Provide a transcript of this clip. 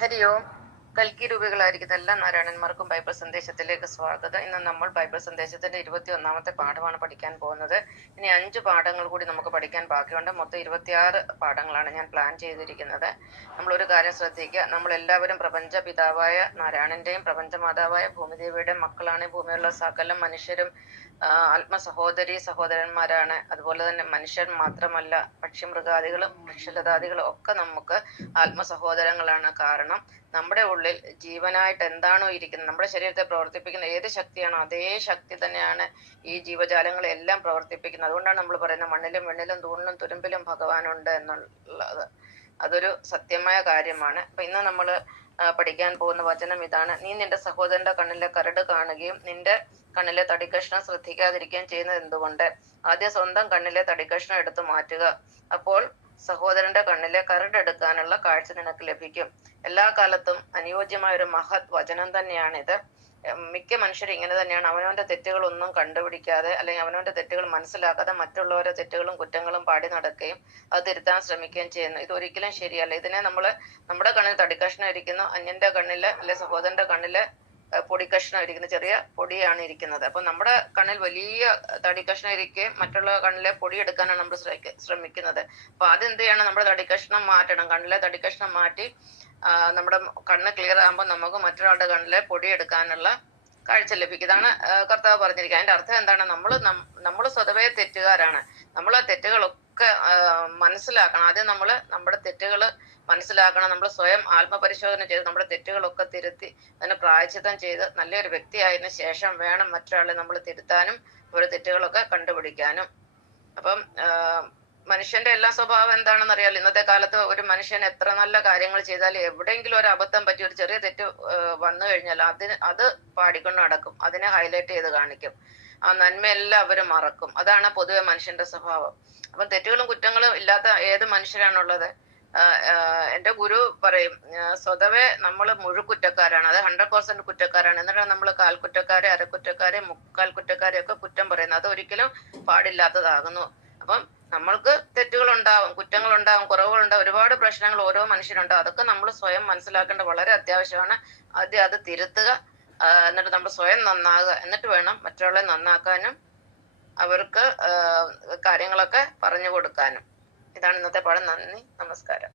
ഹരി ഓം. കൽക്കി രൂപികളായിരിക്കുന്ന എല്ലാ നാരായണന്മാർക്കും ബൈബിൾ സന്ദേശത്തിലേക്ക് സ്വാഗതം. ഇന്ന് നമ്മൾ ബൈബിൾ സന്ദേശത്തിന്റെ 21-ാമത്തെ പാഠമാണ് പഠിക്കാൻ പോകുന്നത്. ഇനി 5 പാഠങ്ങൾ കൂടി നമുക്ക് പഠിക്കാൻ ബാക്കിയുണ്ട്. മൊത്തം 26 പാഠങ്ങളാണ് ഞാൻ പ്ലാൻ ചെയ്തിരിക്കുന്നത്. നമ്മളൊരു കാര്യം ശ്രദ്ധിക്കുക, നമ്മളെല്ലാവരും പ്രപഞ്ച പിതാവായ നാരായണന്റെയും പ്രപഞ്ചമാതാവായ ഭൂമിദേവിയുടെയും മക്കളാണ്. ഭൂമിയിലുള്ള സകല മനുഷ്യരും ആത്മസഹോദരി സഹോദരന്മാരാണ്. അതുപോലെ തന്നെ മനുഷ്യർ മാത്രമല്ല, പക്ഷിമൃഗാദികളും വൃക്ഷലതാദികളും ഒക്കെ നമുക്ക് ആത്മസഹോദരങ്ങളാണ്. കാരണം നമ്മുടെ ഉള്ളിൽ ജീവനായിട്ട് എന്താണോ ഇരിക്കുന്നത്, നമ്മുടെ ശരീരത്തെ പ്രവർത്തിപ്പിക്കുന്ന ഏത് ശക്തിയാണോ അതേ ശക്തി തന്നെയാണ് ഈ ജീവജാലങ്ങളെല്ലാം പ്രവർത്തിപ്പിക്കുന്നത്. അതുകൊണ്ടാണ് നമ്മൾ പറയുന്നത് മണ്ണിലും വെണ്ണിലും തൂണിലും തുരുമ്പിലും ഭഗവാനുണ്ട് എന്നുള്ളത്. അതൊരു സത്യമായ കാര്യമാണ്. അപ്പൊ ഇന്ന് നമ്മൾ പഠിക്കാൻ പോകുന്ന വചനം ഇതാണ്: നീ നിന്റെ സഹോദരന്റെ കണ്ണിലെ കരട് കാണുകയും നിന്റെ കണ്ണിലെ തടിക്കഷ്ണം ശ്രദ്ധിക്കാതിരിക്കുകയും ചെയ്യുന്നത് എന്തുകൊണ്ട്? ആദ്യം സ്വന്തം കണ്ണിലെ തടിക്കഷ്ണം എടുത്തു മാറ്റുക, അപ്പോൾ സഹോദരന്റെ കണ്ണിലെ കരടെടുക്കാനുള്ള കാഴ്ച നിനക്ക് ലഭിക്കും. എല്ലാ കാലത്തും അനുയോജ്യമായ ഒരു മഹത് വചനം തന്നെയാണിത്. മിക്ക മനുഷ്യരും ഇങ്ങനെ തന്നെയാണ്. അവനവന്റെ തെറ്റുകളൊന്നും കണ്ടുപിടിക്കാതെ അല്ലെങ്കിൽ അവനവന്റെ തെറ്റുകൾ മനസ്സിലാക്കാതെ മറ്റുള്ളവരുടെ തെറ്റുകളും കുറ്റങ്ങളും പാടി നടക്കുകയും അത് തിരുത്താൻ ശ്രമിക്കുകയും ചെയ്യുന്നു. ഇതൊരിക്കലും ശരിയല്ല. ഇതിനെ നമ്മുടെ കണ്ണിൽ തടിക്കഷ്ണം ഇരിക്കുന്നു, അന്യന്റെ കണ്ണില് അല്ലെ സഹോദരന്റെ കണ്ണില് പൊടിക്കഷ്ണം ഇരിക്കുന്നത്, ചെറിയ പൊടിയാണ് ഇരിക്കുന്നത്. അപ്പൊ നമ്മുടെ കണ്ണിൽ വലിയ തടിക്കഷ്ണം ഇരിക്കുകയും മറ്റുള്ള കണ്ണിലെ പൊടി എടുക്കാനാണ് നമ്മൾ ശ്രമിക്കുന്നത്. അപ്പൊ അതെന്ത് ചെയ്യണം? നമ്മുടെ തടിക്കഷ്ണം മാറ്റണം. കണ്ണിലെ തടിക്കഷ്ണം മാറ്റി നമ്മുടെ കണ്ണ് ക്ലിയർ ആകുമ്പോൾ നമുക്ക് മറ്റൊരാളുടെ കണ്ണിലെ പൊടി എടുക്കാനുള്ള കാഴ്ച ലഭിക്കും. ഇതാണ് കർത്താവ് പറഞ്ഞിരിക്കുക. അതിന്റെ അർത്ഥം എന്താണ്? നമ്മൾ സ്വതവേ തെറ്റുകാരാണ്. നമ്മൾ ആ തെറ്റുകളൊക്കെ മനസ്സിലാക്കണം. ആദ്യം നമ്മുടെ തെറ്റുകൾ മനസ്സിലാക്കണം. നമ്മൾ സ്വയം ആത്മപരിശോധന ചെയ്ത് നമ്മുടെ തെറ്റുകളൊക്കെ തിരുത്തി അതിന് പ്രായശ്ചിത്തം ചെയ്ത് നല്ലൊരു വ്യക്തിയായതിനു ശേഷം വേണം മറ്റൊരാളെ നമ്മൾ തിരുത്താനും ഒരു തെറ്റുകളൊക്കെ കണ്ടുപിടിക്കാനും. അപ്പം മനുഷ്യന്റെ എല്ലാ സ്വഭാവം എന്താണെന്ന് അറിയാലോ. ഇന്നത്തെ കാലത്ത് ഒരു മനുഷ്യൻ എത്ര നല്ല കാര്യങ്ങൾ ചെയ്താലും എവിടെയെങ്കിലും ഒരു അബദ്ധം പറ്റി ഒരു ചെറിയ തെറ്റ് വന്നു കഴിഞ്ഞാൽ അത് പാടിക്കൊണ്ട് നടക്കും, അതിനെ ഹൈലൈറ്റ് ചെയ്ത് കാണിക്കും. ആ നന്മയെല്ലാം അവര് മറക്കും. അതാണ് പൊതുവെ മനുഷ്യന്റെ സ്വഭാവം. അപ്പം തെറ്റുകളും കുറ്റങ്ങളും ഇല്ലാത്ത ഏത് മനുഷ്യരാണുള്ളത്? എന്റെ ഗുരു പറയും, സ്വതവേ നമ്മൾ മുഴുക്കുറ്റക്കാരാണ്, അത് 100% കുറ്റക്കാരാണ്. എന്നിട്ടാണ് നമ്മൾ കാൽക്കുറ്റക്കാരെ, അരക്കുറ്റക്കാരെ, മുക്കാൽ കുറ്റക്കാരെ ഒക്കെ കുറ്റം പറയുന്നത്. അത് ഒരിക്കലും പാടില്ലാത്തതാകുന്നു. അപ്പം നമ്മൾക്ക് തെറ്റുകളുണ്ടാവും, കുറ്റങ്ങളുണ്ടാവും, കുറവുകളുണ്ടാവും, ഒരുപാട് പ്രശ്നങ്ങൾ ഓരോ മനുഷ്യരുണ്ടാവും. അതൊക്കെ നമ്മൾ സ്വയം മനസ്സിലാക്കേണ്ടത് വളരെ അത്യാവശ്യമാണ്. ആദ്യം അത് തിരുത്തുക, എന്നിട്ട് നമ്മൾ സ്വയം നന്നാകുക, എന്നിട്ട് വേണം മറ്റുള്ളവരെ നന്നാക്കാനും അവർക്ക് കാര്യങ്ങളൊക്കെ പറഞ്ഞു കൊടുക്കാനും. ഇതാണ് ഇന്നത്തെ പാഠം. നന്ദി, നമസ്കാരം.